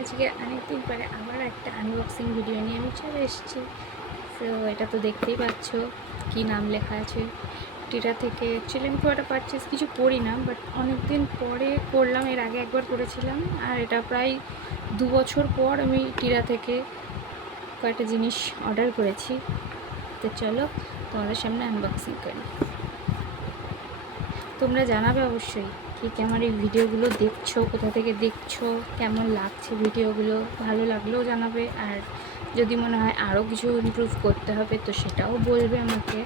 আজকে অনেকদিন পরে আবার একটা আনবক্সিং ভিডিও নিয়ে আমি চলে এসেছি। তো এটা তো দেখতেই পাচ্ছ কি নাম লেখা আছে টিরা থেকে। অ্যাকচুয়ালি আমি খুব একটা পারচেস কিছু করি না, বাট অনেক দিন পরে করলাম। এর আগে একবার করেছিলাম, আর এটা প্রায় 2 বছর পর আমি টিরা থেকে কয়েকটা জিনিস অর্ডার করেছি। তো চলো তোমাদের সামনে আনবক্সিং করি। তোমরা জানাবে অবশ্যই কি আমার এই ভিডিওগুলো দেখছো, কোথা থেকে দেখছো, কেমন লাগছে ভিডিওগুলো। ভালো লাগলেও জানাবে, আর যদি মনে হয় আরও কিছু ইমপ্রুভ করতে হবে তো সেটাও বলবে আমাকে।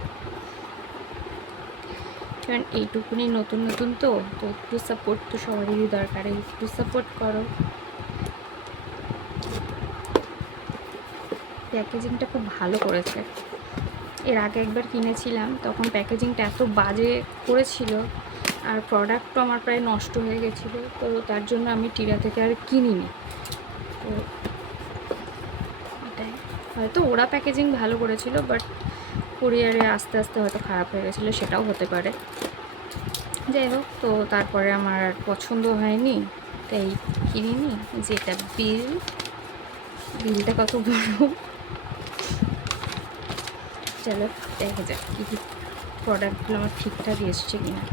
কারণ এইটুকুনি নতুন নতুন তো একটু সাপোর্ট তো সবারই দরকার, একটু সাপোর্ট করো। প্যাকেজিংটা খুব ভালো করেছে। এর আগে একবার কিনেছিলাম, তখন প্যাকেজিংটা এত বাজে করেছিল আর প্রোডাক্টও আমার প্রায় নষ্ট হয়ে গেছিলো। তো তার জন্য আমি টিরা থেকে আর কিনিনি। তো এটাই, হয়তো ওরা প্যাকেজিং ভালো করেছিল, বাট কুরিয়ারে আস্তে আস্তে হয়তো খারাপ হয়ে গেছিলো, সেটাও হতে পারে। যাই হোক, তো তারপরে আমার আর পছন্দ হয়নি, তাই কিনিনি। যেটা বিলটা কত বড়, চলো দেখা যাক কী কী প্রোডাক্টগুলো আমার ঠিকঠাক এসছে কিনা।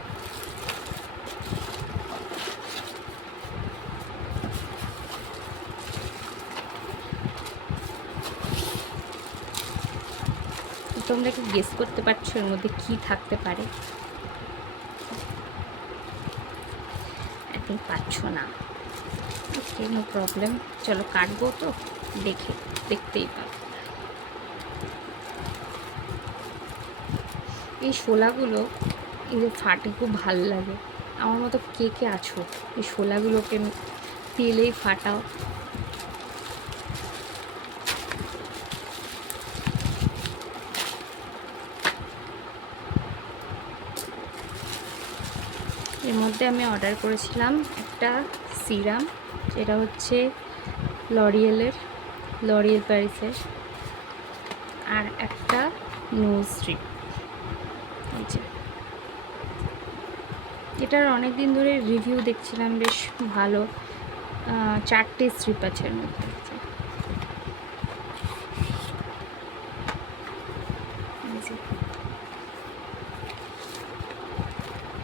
তোমরা কি গেস করতে পারছো এর মধ্যে কী থাকতে পারে? এখন পাচ্ছ না, ওকে, নো প্রবলেম। চলো কাটবো তো, দেখতেই পাবো। এই শোলাগুলো এই যে ফাটে, খুব ভাল লাগে। আমার মতো কে কে আছো এই শোলাগুলোকে তেলেই ফাটাও? এর মধ্যে আমি অর্ডার করেছিলাম একটা সিরাম, যেটা হচ্ছে লরিয়েল প্যারিসের, আর একটা নোজ স্ট্রিপ। এটার অনেক দিন ধরে রিভিউ দেখছিলাম, বেশ ভালো। 4টে স্ট্রিপ আছে এর মধ্যে।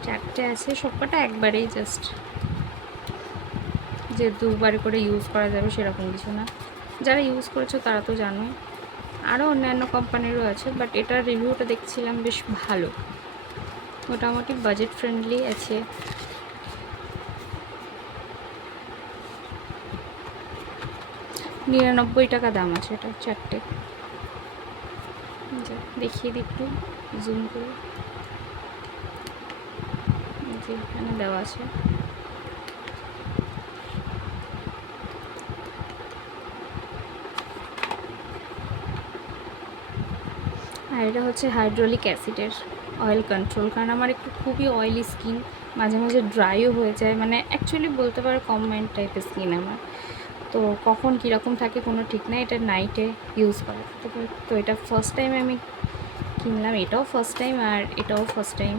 চারটে আছে, সবকটা একবারেই, জাস্ট যে দুবার করে ইউজ করা যাবে সেরকম কিছু না। যারা ইউজ করেছো তারা তো জানোই, আরও অন্যান্য কোম্পানিরও আছে, বাট এটার রিভিউটা দেখছিলাম বেশ ভালো, মোটামুটি বাজেট ফ্রেন্ডলি আছে। $99 দাম আছে এটা, চারটে। দেখিয়ে দিই একটু জুম করে, যে এখানে দেওয়া আছে। আর এটা হচ্ছে হাইড্রোলিক অ্যাসিডের অয়েল কন্ট্রোল। কারণ আমার একটু খুবই অয়েলি স্কিন, মাঝে মাঝে ড্রাইও হয়ে যায়, মানে অ্যাকচুয়ালি বলতে পারো কম্বাইন্ড টাইপের স্কিন আমার। তো কখন কীরকম থাকে কোনো ঠিক নাই। এটা নাইটে ইউজ করা তো এটা ফার্স্ট টাইম আমি কিনলাম, এটাও ফার্স্ট টাইম আর এটাও ফার্স্ট টাইম।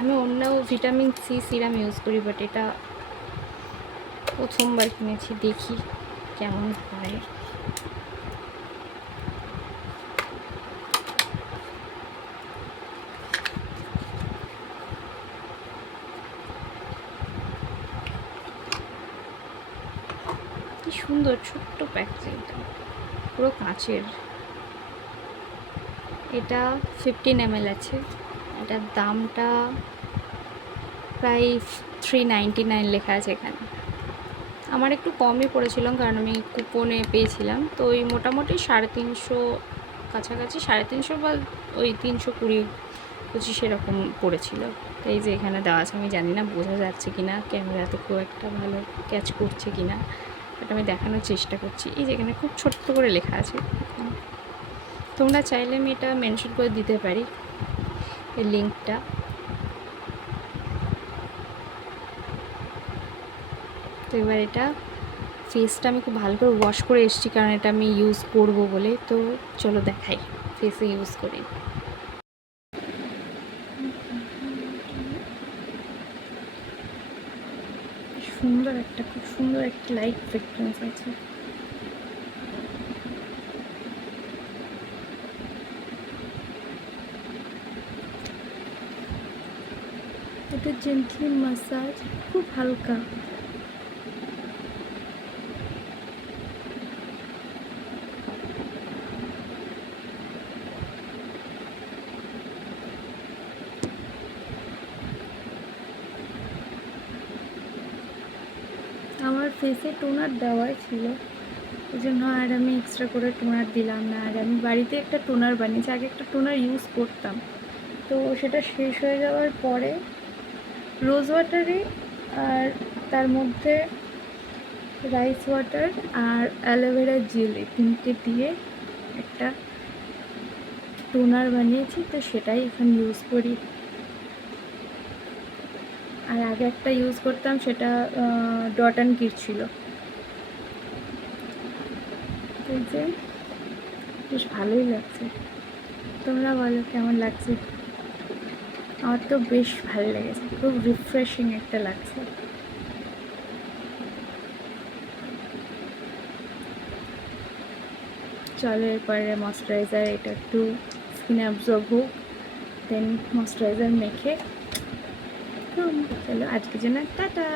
আমি অন্য ভিটামিন সি সিরাম ইউজ করি, বাট এটা প্রথমবার কিনেছি, দেখি কেমন হয়। কি সুন্দর ছোট্ট প্যাকেজিংটা, পুরো কাঁচের। এটা 15 ml আছে। এটার দামটা প্রায় 399 লেখা আছে এখানে। আমার একটু কমই পড়েছিল, কারণ আমি কুপনে পেয়েছিলাম। তো ওই মোটামুটি 350 কাছাকাছি, 350 বা ওই 320-25 এরকম পড়েছিল। তো এই যে এখানে দেওয়া আছে, আমি জানি না বোঝা যাচ্ছে কি না, ক্যামেরাতে খুব একটা ভালো ক্যাচ করছে কি না, বাট আমি দেখানোর চেষ্টা করছি। এই যে এখানে খুব ছোট্ট করে লেখা আছে, তোমরা চাইলে আমি এটা মেনশন করে দিতে পারি এই লিঙ্কটা। তো এবার এটা ফেসটা আমি খুব ভালো করে ওয়াশ করে এসেছি, কারণ এটা আমি ইউজ করব বলে। তো চলো দেখাই ফেসে ইউজ করি। খুব সুন্দর একটা লাইট ফ্রেগরেন্স আছে। এটা জেন্টলি ম্যাসাজ, খুব হালকা। আমার ফেসে টোনার দেওয়াই ছিল, এই জন্য আর আমি এক্সট্রা করে টোনার দিলাম না। আর আমি বাড়িতে একটা টোনার বানিয়েছি, আগে একটা টোনার ইউজ করতাম, তো সেটা শেষ হয়ে যাওয়ার পরে রোজ ওয়াটারে আর তার মধ্যে রাইস ওয়াটার আর অ্যালোভেরা জেল এই তিনটে দিয়ে একটা টোনার বানিয়েছি, তো সেটাই এখন ইউজ করি। আর আগে একটা ইউজ করতাম, সেটা ডট অ্যান্ড কিট ছিল। এই যে বেশ ভালোই লাগছে, তোমরা বলো কেমন লাগছে? আমার তো বেশ ভালো লেগেছে, খুব রিফ্রেশিং একটা লাগছে। চলো এরপরে ময়শ্চারাইজার, এটা একটু স্কিনে অ্যাবজর্ব হোক, দেন ময়শ্চারাইজার মেখে চলো আজকের জন্য টাটা।